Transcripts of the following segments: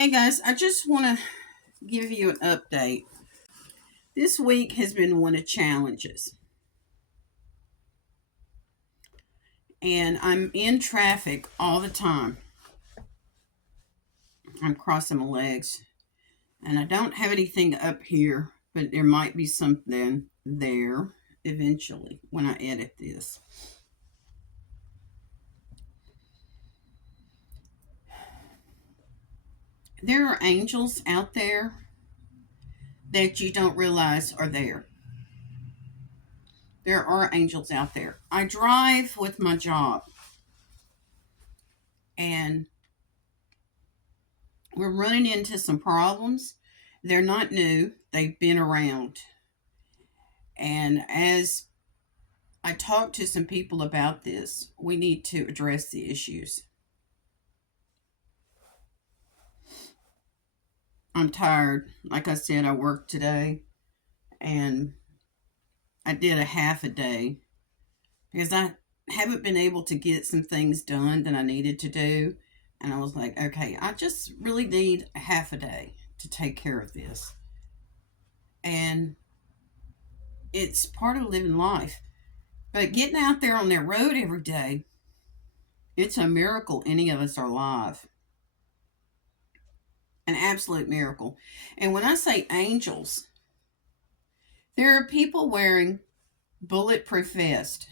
Hey guys, I just want to give you an update. This week has been one of challenges, and I'm in traffic all the time. I'm crossing my legs, and I don't have anything up here, but there might be something there eventually when I edit this. There are angels out there that you don't realize are there. There are angels out there. I drive with my job, and we're running into some problems. They're not new, they've been around. And as I talk to some people about this, we need to address the issues. I'm tired. Like I said, I worked today and I did a half a day because I haven't been able to get some things done that I needed to do. And I was like, okay, I just really need a half a day to take care of this. And it's part of living life. But getting out there on that road every day, it's a miracle any of us are alive. An absolute miracle. And when I say angels, there are people wearing bulletproof vests.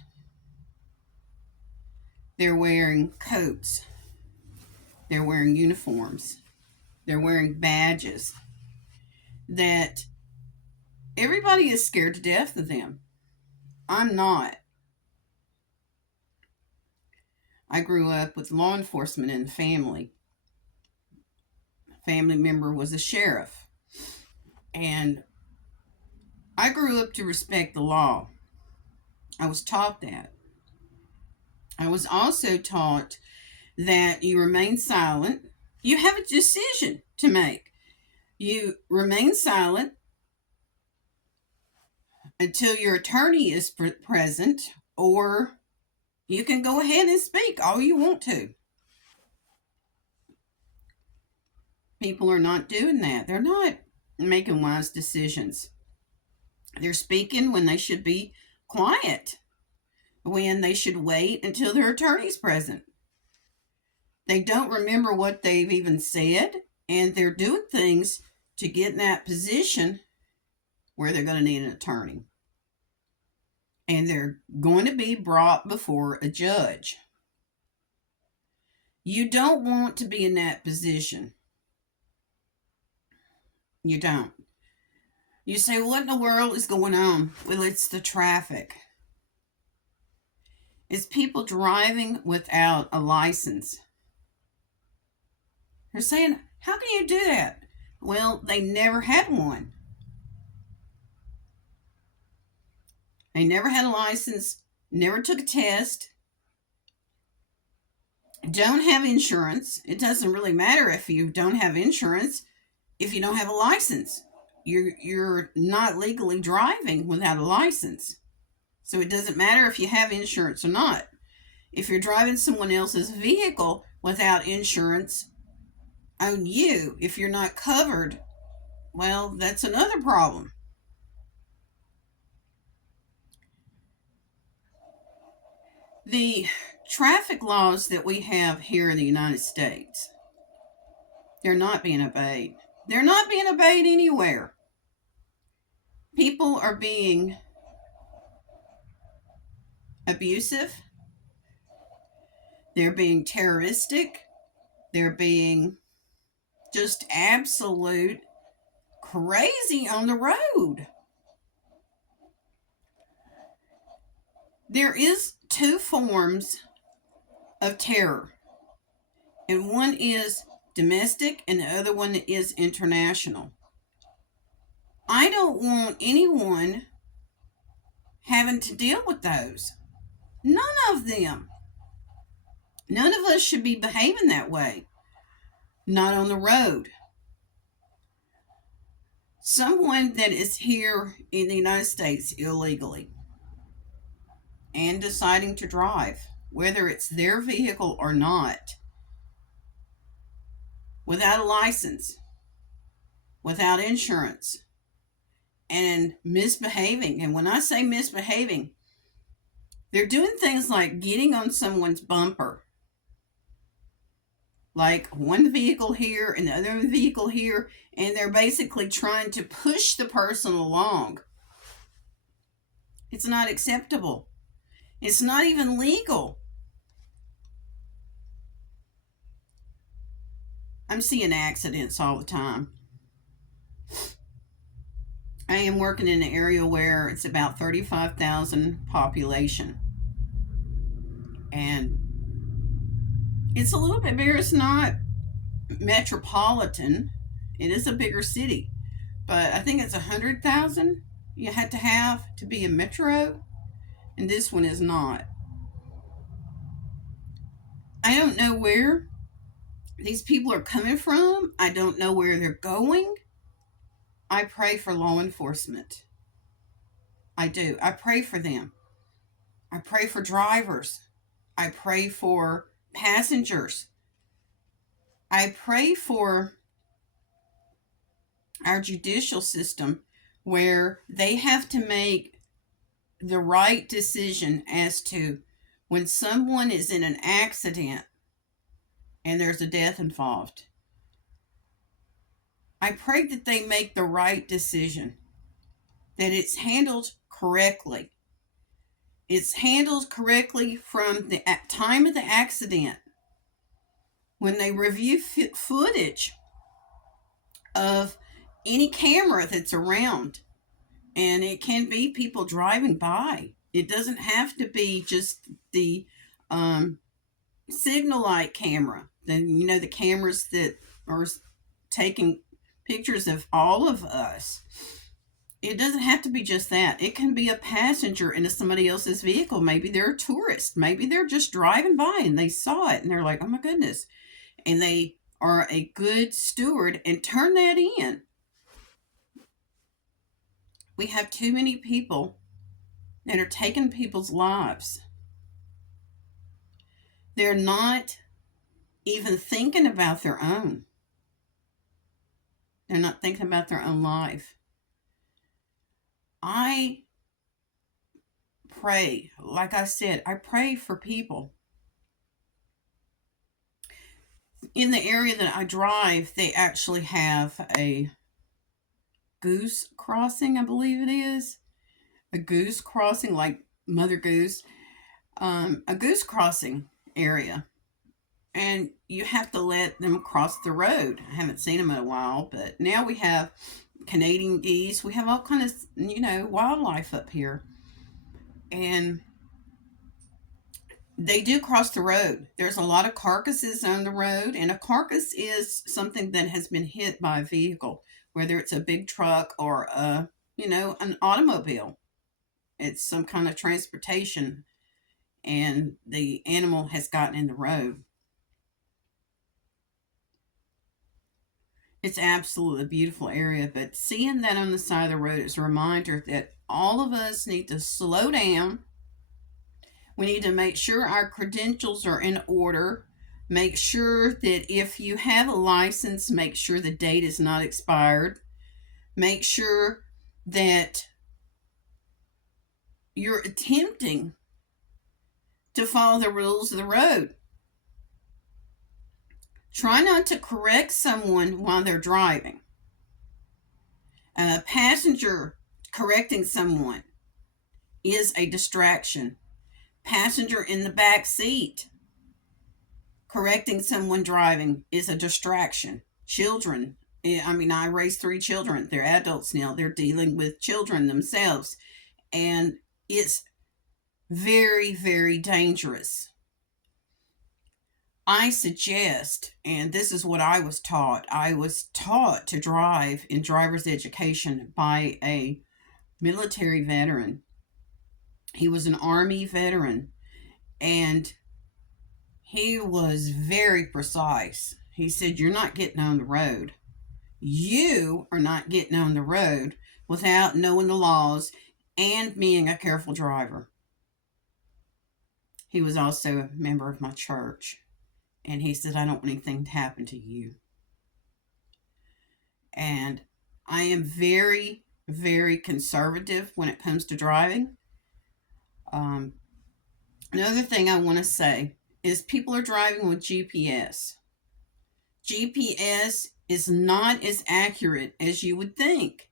They're wearing coats. They're wearing uniforms. They're wearing badges that everybody is scared to death of them. I'm not. I grew up with law enforcement in the family. A family member was a sheriff. And I grew up to respect the law. I was taught that. I was also taught that you remain silent. You have a decision to make. You remain silent until your attorney is present, or you can go ahead and speak all you want to. People are not doing that. They're not making wise decisions. They're speaking when they should be quiet, when they should wait until their attorney's present. They don't remember what they've even said, and they're doing things to get in that position where they're going to need an attorney. And they're going to be brought before a judge. You don't want to be in that position. You don't. You say, what in the world is going on? Well, it's the traffic. It's people driving without a license. They're saying, how can you do that? Well, they never had one. They never had a license, never took a test, don't have insurance. It doesn't really matter if you don't have insurance if you don't have a license. You're not legally driving without a license. So it doesn't matter if you have insurance or not. If you're driving someone else's vehicle without insurance on you, if you're not covered, well, that's another problem. The traffic laws that we have here in the United States, they're not being obeyed. They're not being obeyed anywhere. People are being abusive. They're being terroristic. They're being just absolute crazy on the road. There is two forms of terror, and one is domestic and the other one is international. I don't want anyone having to deal with those. None of them. None of us should be behaving that way. Not on the road. Someone that is here in the United States illegally and deciding to drive, whether it's their vehicle or not, without a license, without insurance, and misbehaving. And when I say misbehaving, they're doing things like getting on someone's bumper, like one vehicle here and the other vehicle here, and they're basically trying to push the person along. It's not acceptable. It's not even legal. I'm seeing accidents all the time. I am working in an area where it's about 35,000 population. And it's a little bit bigger. It's not metropolitan. It is a bigger city. But I think it's 100,000 you had to have to be a metro. And this one is not. I don't know where these people are coming from. I don't know where they're going. I pray for law enforcement. I do. I pray for them. I pray for drivers. I pray for passengers. I pray for our judicial system where they have to make the right decision as to when someone is in an accident and there's a death involved. I pray that they make the right decision, that it's handled correctly. It's handled correctly from the time of the accident. When they review footage of any camera that's around, and it can be people driving by. It doesn't have to be just the signal light camera. Then the cameras that are taking pictures of all of us. It doesn't have to be just that. It can be a passenger in somebody else's vehicle. Maybe they're a tourist. Maybe they're just driving by and they saw it and they're like, oh my goodness. And they are a good steward and turn that in. We have too many people that are taking people's lives. They're not even thinking about their own. They're not thinking about their own life. I pray, like I said, I pray for people. In the area that I drive, they actually have a goose crossing, I believe it is. A goose crossing, like Mother Goose. A goose crossing area. And you have to let them cross the road. I haven't seen them in a while, but now we have Canadian geese. We have all kinds of, wildlife up here. And they do cross the road. There's a lot of carcasses on the road, and a carcass is something that has been hit by a vehicle, whether it's a big truck or an automobile. It's some kind of transportation, and the animal has gotten in the road. It's absolutely a beautiful area, but seeing that on the side of the road is a reminder that all of us need to slow down. We need to make sure our credentials are in order. Make sure that if you have a license, make sure the date is not expired. Make sure that you're attempting to follow the rules of the road. Try not to correct someone while they're driving. A passenger correcting someone is a distraction. Passenger in the back seat correcting someone driving is a distraction. Children, I raised 3 children. They're adults now. They're dealing with children themselves. And it's very, very dangerous. I suggest, and this is what I was taught to drive in driver's education by a military veteran. He was an Army veteran, and he was very precise. He said, you're not getting on the road. You are not getting on the road without knowing the laws and being a careful driver. He was also a member of my church. And he said, I don't want anything to happen to you. And I am very, very conservative when it comes to driving. Um, Another thing I want to say is people are driving with GPS. GPS is not as accurate as you would think.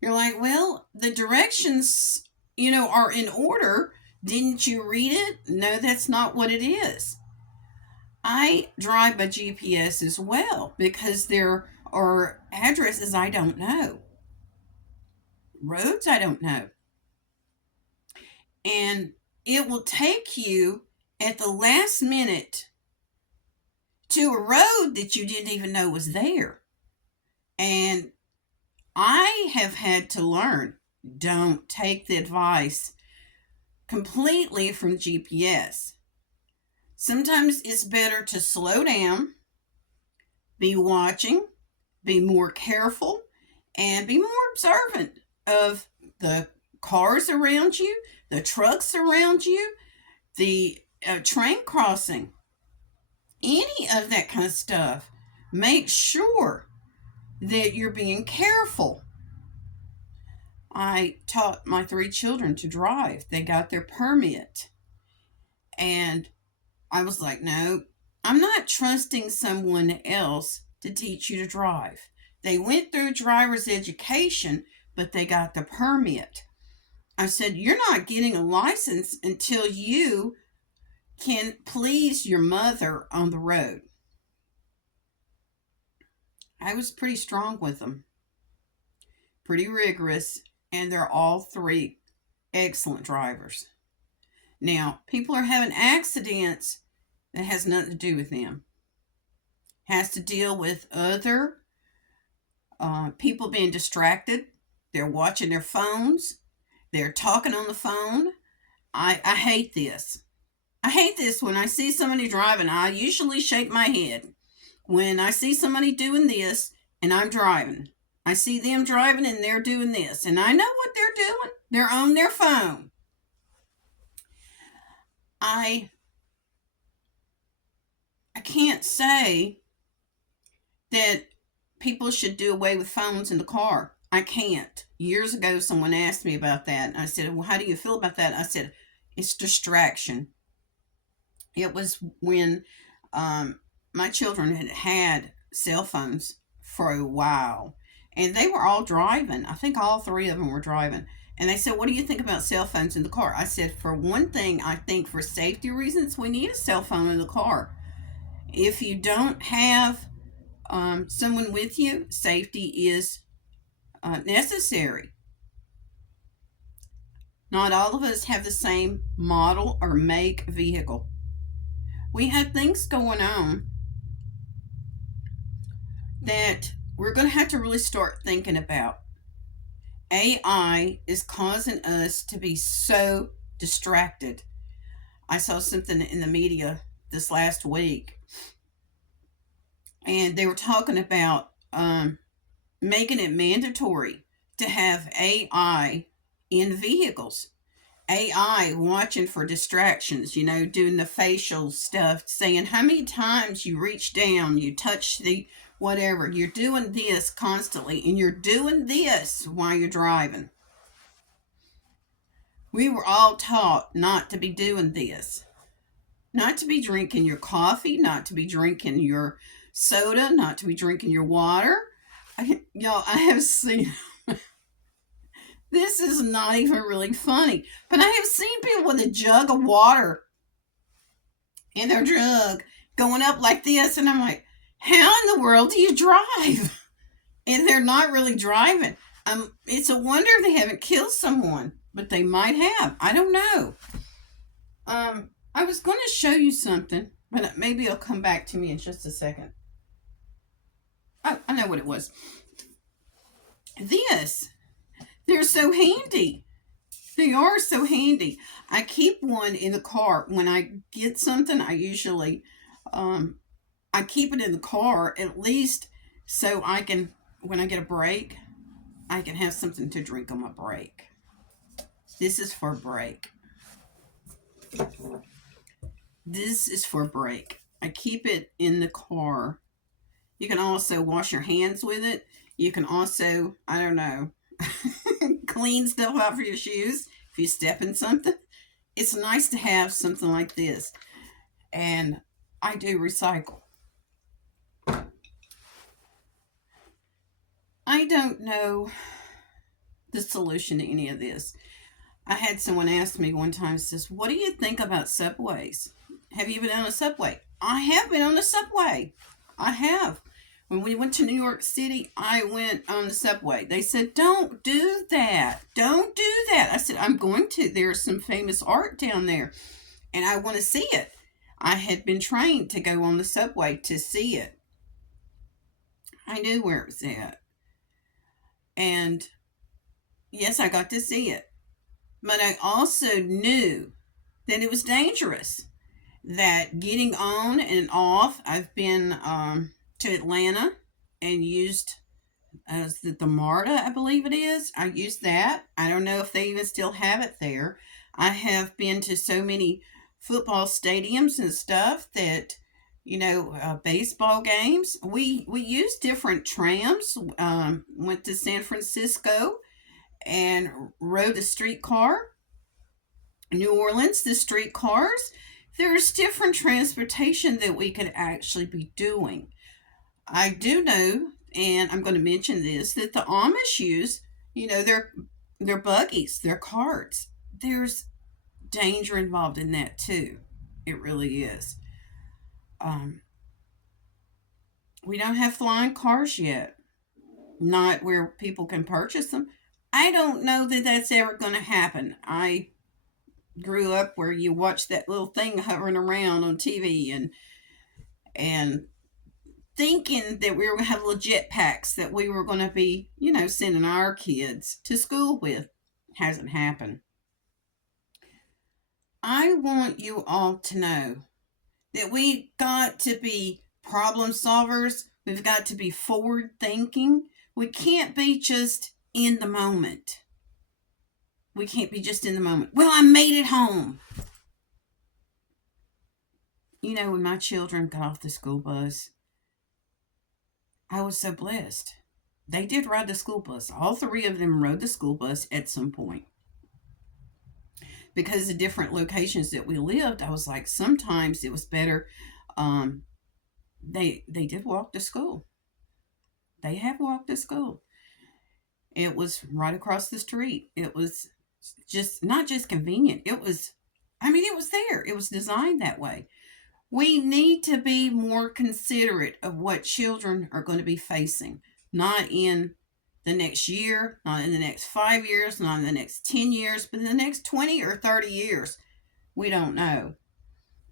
You're like, well, the directions, are in order. Didn't you read it? No, that's not what it is. I drive by GPS as well because there are addresses I don't know, roads I don't know. And it will take you at the last minute to a road that you didn't even know was there. And I have had to learn, don't take the advice completely from GPS. Sometimes it's better to slow down, be watching, be more careful, and be more observant of the cars around you, the trucks around you, the train crossing, any of that kind of stuff. Make sure that you're being careful. I taught my 3 children to drive. They got their permit. And I was like, no, I'm not trusting someone else to teach you to drive. They went through driver's education, but they got the permit. I said, you're not getting a license until you can please your mother on the road. I was pretty strong with them, pretty rigorous, and they're all 3 excellent drivers. Now, people are having accidents that has nothing to do with them. Has to deal with other people being distracted. They're watching their phones. They're talking on the phone. I hate this. I hate this when I see somebody driving. I usually shake my head. When I see somebody doing this and I'm driving, I see them driving and they're doing this. And I know what they're doing. They're on their phone. I can't say that people should do away with phones in the car. I can't. Years ago, someone asked me about that. And I said, well, how do you feel about that? I said, it's distraction. It was when my children had cell phones for a while. And they were all driving. I think all 3 of them were driving. And they said, what do you think about cell phones in the car? I said, for one thing, I think for safety reasons, we need a cell phone in the car. If you don't have someone with you, safety is necessary. Not all of us have the same model or make vehicle. We have things going on that we're going to have to really start thinking about. AI is causing us to be so distracted. I saw something in the media this last week, and they were talking about making it mandatory to have AI in vehicles. AI watching for distractions, doing the facial stuff, saying how many times you reach down, you touch the whatever. You're doing this constantly, and you're doing this while you're driving. We were all taught not to be doing this. Not to be drinking your coffee, not to be drinking your soda, not to be drinking your water. I have seen, this is not even really funny, but I have seen people with a jug of water in their jug going up like this, and I'm like, how in the world do you drive? And they're not really driving. It's a wonder they haven't killed someone, but they might have. I don't know. I was going to show you something, but maybe it'll come back to me in just a second. Oh, I know what it was. They're so handy. They are so handy. I keep one in the car. When I get something, I usually, I keep it in the car at least so I can, when I get a break, I can have something to drink on my break. This is for a break. This is for a break. I keep it in the car. You can also wash your hands with it. You can also, I don't know, clean stuff out for your shoes if you step in something. It's nice to have something like this. And I do recycle. I don't know the solution to any of this. I had someone ask me one time, says, "What do you think about subways? Have you been on a subway?" I have been on a subway. I have. When we went to New York City, I went on the subway. They said, "Don't do that. Don't do that." I said, "I'm going to. There's some famous art down there, and I want to see it." I had been trained to go on the subway to see it. I knew where it was at. And yes, I got to see it. But I also knew that it was dangerous. That getting on and off, I've been to Atlanta and used the MARTA, I believe it is. I used that. I don't know if they even still have it there. I have been to so many football stadiums and stuff that, baseball games. We used different trams. Went to San Francisco and rode a streetcar. New Orleans, the streetcars. There's different transportation that we could actually be doing. I do know, and I'm going to mention this, that the Amish use, their buggies, their carts. There's danger involved in that too. It really is. Um, we don't have flying cars yet, not where people can purchase them. I don't know that that's ever going to happen. I grew up where you watch that little thing hovering around on TV and thinking that we were going to have legit packs that we were going to be, sending our kids to school with. Hasn't happened. I want you all to know that we got to be problem solvers. We've got to be forward thinking. We can't be just in the moment. We can't be just in the moment. Well, I made it home. When my children got off the school bus, I was so blessed. They did ride the school bus. All three of them rode the school bus at some point. Because the different locations that we lived, I was like, sometimes it was better. They did walk to school. They have walked to school. It was right across the street. It was just not just convenient. It was there. It was designed that way. We need to be more considerate of what children are going to be facing, not in the next year, not in the next 5 years, not in the next 10 years, but in the next 20 or 30 years. We don't know.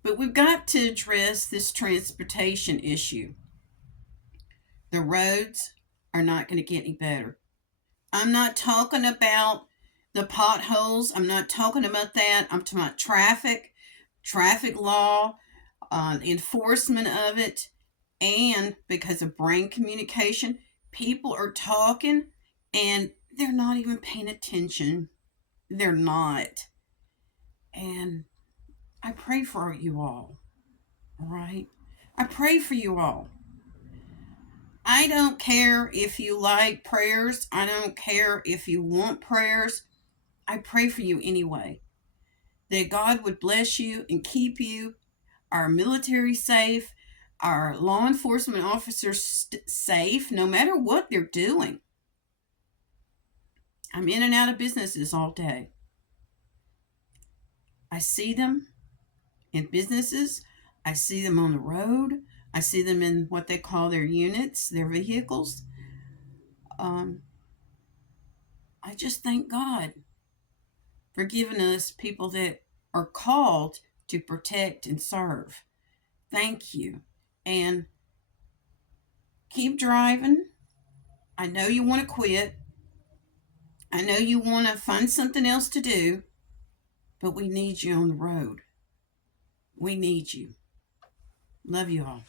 But we've got to address this transportation issue. The roads are not going to get any better. I'm not talking about the potholes. I'm not talking about that. I'm talking about traffic law, enforcement of it, and because of brain communication, people are talking and they're not even paying attention. They're not. And I pray for you all right? I pray for you all. I don't care if you like prayers. I don't care if you want prayers. I pray for you anyway. That God would bless you and keep you, our military safe, our law enforcement officers safe, no matter what they're doing. I'm in and out of businesses all day. I see them in businesses. I see them on the road. I see them in what they call their units, their vehicles. I just thank God for giving us people that are called to protect and serve. Thank you. And keep driving. I know you want to quit. I know you want to find something else to do, but we need you on the road. We need you. Love you all.